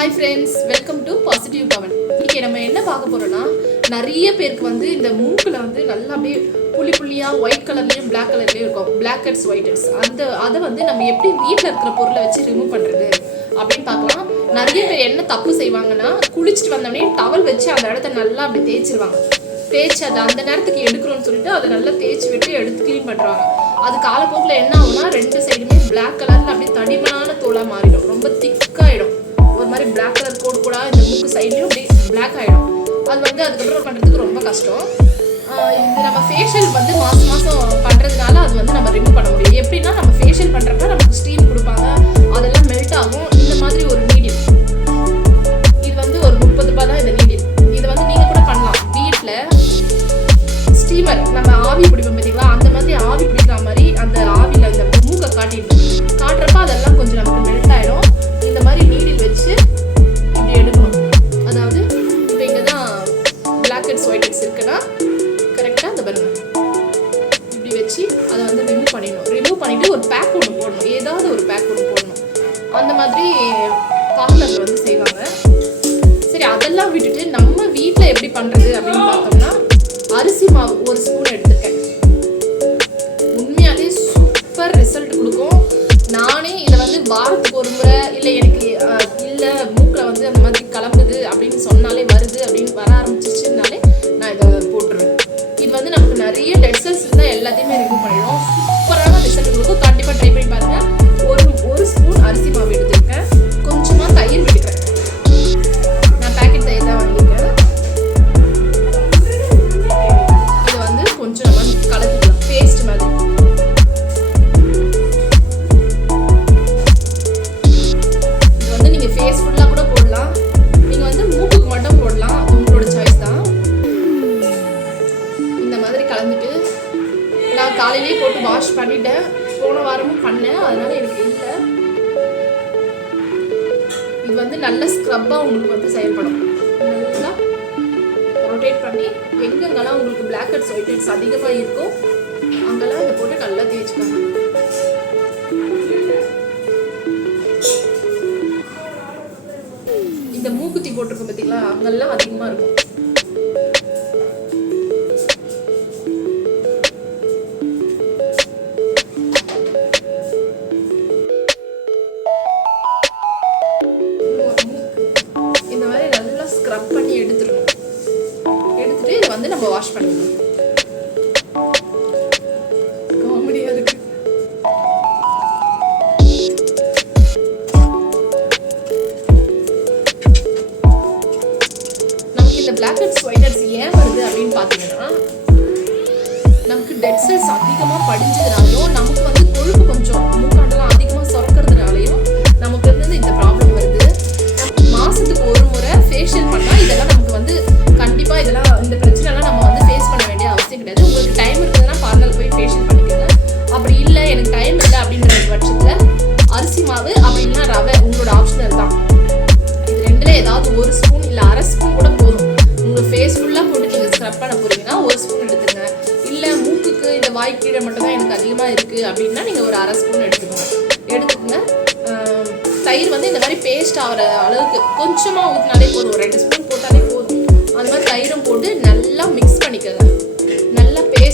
Hi friends welcome to positive Pavan இன்னைக்கு நம்ம என்ன பார்க்க போறோம்னா நிறைய பேருக்கு வந்து இந்த மூக்கில் வந்து நல்லா அப்படியே புள்ளி புள்ளியாக ஒயிட் கலர்லேயும் பிளாக் கலர்லேயும் இருக்கும். பிளாக் ஹெட்ஸ் ஒயிட் ஹெட்ஸ் அந்த அதை வந்து நம்ம எப்படி வீட்டில் இருக்கிற பொருளை வச்சு ரிமூவ் பண்ணுறது அப்படின்னு பார்க்கலாம். நிறைய பேர் என்ன தப்பு செய்வாங்கன்னா குளிச்சுட்டு வந்தோடனே டவல் வச்சு அந்த இடத்த நல்லா அப்படி தேய்ச்சிருவாங்க. தேய்ச்சி அதை அந்த நேரத்துக்கு எடுக்கிறோம்னு சொல்லிட்டு அதை நல்லா தேய்ச்சி விட்டு எடுத்து க்ளீன் பண்ணுறாங்க அது காலப்போக்கில் என்ன ஆகும்னா ரெண்டு சைடுமே பிளாக் கலரில் அப்படியே தடிமனான தோலாக மாறிடும். ரொம்ப திக்காயிடும் ஒரு மாதிரி பிளாக் கலர் கோடு கூட இந்த மூக்கு சைட்லேயும் அப்படியே பிளாக் ஆகிடும் அது வந்து அதுக்கப்புறம் பண்ணுறதுக்கு ரொம்ப கஷ்டம். இது நம்ம ஃபேஷியல் வந்து மாதம் மாதம் பண்ணுறதுனால அது வந்து நம்ம ரிமூவ் பிளாக் ஒயிட் எக்ஸ் இருக்குன்னா கரெக்டாக அந்த பாருங்க. இப்படி வச்சு அதை வந்து ரிமூவ் பண்ணிடணும். ரிமூவ் பண்ணிவிட்டு ஒரு பேக் ஒன்று போடணும். ஏதாவது ஒரு பேக் ஒன்று போடணும். அந்த மாதிரி பார்லரில் வந்து செய்வாங்க. சரி அதெல்லாம் விட்டுட்டு நம்ம வீட்டில் எப்படி பண்ணுறது அப்படின்னு பார்த்தோம்னா அரிசி மாவு ஒரு ஸ்பூன் எடுத்துருக்கேன். உண்மையாலே சூப்பர் ரிசல்ட் கொடுக்கும். நானே இதை வந்து வாரத்துக்கு ஒரு முறை இல்லை எனக்கு வந்து நமக்கு நிறைய டெட் செல்ஸ் இருந்தால் எல்லாத்தையுமே ரிமூவ் பண்ணிடும் சூப்பரான ரிசல்ட் கொடுக்கும் கண்டிப்பாக ட்ரை பண்ணி பாருங்கள் ஒரு ஒரு ஸ்பூன் அரிசி மாவு எடுத்துருக்கேன். வாஷ் பண்ணிட்டேன். போன வாரமும் பண்ணேன். அதனால எனக்கு இல்லை. இது வந்து நல்ல ஸ்க்ரப்பாக உங்களுக்கு வந்து செயல்படும். நல்லா ரொட்டேட் பண்ணி எங்கெங்கெல்லாம் உங்களுக்கு பிளாக் ஹெட்ஸ் ஒயிட் ஹெட்ஸ் அதிகமாக இருக்கோ அங்கெல்லாம் இதை போட்டு நல்லா தேய்ச்சிக்கோங்க இந்த மூக்குத்தி போட்டிருக்கோம் பார்த்தீங்களா அங்கெல்லாம் அதிகமாக இருக்கும். வந்து நம்ம வாஷ் பண்ணிடணும். காமெடியாக இருக்கு நமக்கு இந்த பிளாக் ஹெட்ஸ் ஒயிட் ஹெட்ஸ் ஏன் வருது அப்படின்னு பார்த்தீங்கன்னா நமக்கு டெட் செல்ஸ் அதிகமாக படிஞ்சதுனாலையும் நமக்கு வந்து கொழுப்பு கொஞ்சம் மூக்காண்டெல்லாம் அதிகமாக சுரக்கிறதுனாலையும் டைம் இருக்குதுன்னா பார்லர் போய் ஃபேஷியல் பண்ணிக்கோங்க. அப்படி இல்லை எனக்கு டைம் இல்லை அப்படின்ற பட்சத்தில் அரிசி மாவு அப்படின்னா ரவை உங்களோட ஆப்ஷனல் தான். இது ரெண்டுல ஏதாவது ஒரு ஸ்பூன் இல்லை அரை ஸ்பூன் கூட போதும். உங்கள் ஃபேஸ் ஃபுல்லாக போட்டு நீங்கள் ஸ்க்ரப் பண்ண போகிறீங்கன்னா ஒரு ஸ்பூன் எடுத்துங்க இல்லை மூக்குக்கு இந்த வாய் கீழே எனக்கு அதிகமாக இருக்குது அப்படின்னா நீங்கள் ஒரு அரை ஸ்பூன் எடுத்துக்கோங்க. எடுத்துக்கோங்க. தயிர் வந்து இந்த மாதிரி பேஸ்ட் ஆகிற அளவுக்கு கொஞ்சமாக ஊற்றினாலே போதும். ஒரு ரெண்டு ஸ்பூன் போட்டாலே போதும். அந்த மாதிரி தயிரும் போட்டு நல்லா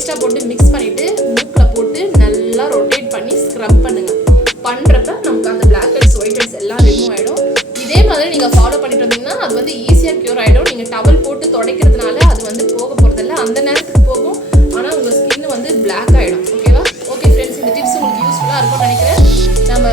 பேஸ்ட்டாக போட்டு மிக்ஸ் பண்ணிவிட்டு மூக்கில் போட்டு நல்லா ரொட்டேட் பண்ணி ஸ்க்ரப் பண்ணுங்கள் பண்ணுறப்ப நமக்கு அந்த பிளாக் ஹெட்ஸ் ஒயிட் ஹெட்ஸ் எல்லாம் ரிமூவ் ஆகிடும் இதே மாதிரி நீங்கள் ஃபாலோ பண்ணிட்டு வந்தீங்கன்னா அது வந்து ஈஸியாக க்யூர் ஆகிடும் நீங்கள் டவல் போட்டு துடைக்கிறதுனால அது வந்து போக போகிறதில்ல அந்த நேரத்துக்கு போகும். ஆனால் உங்கள் ஸ்கின் வந்து பிளாக் ஆகிடும் ஓகேவா ஓகே ஃப்ரெண்ட்ஸ் இந்த டிப்ஸ் உங்களுக்கு யூஸ்ஃபுல்லாக இருக்கும்னு நினைக்கிறேன். நம்ம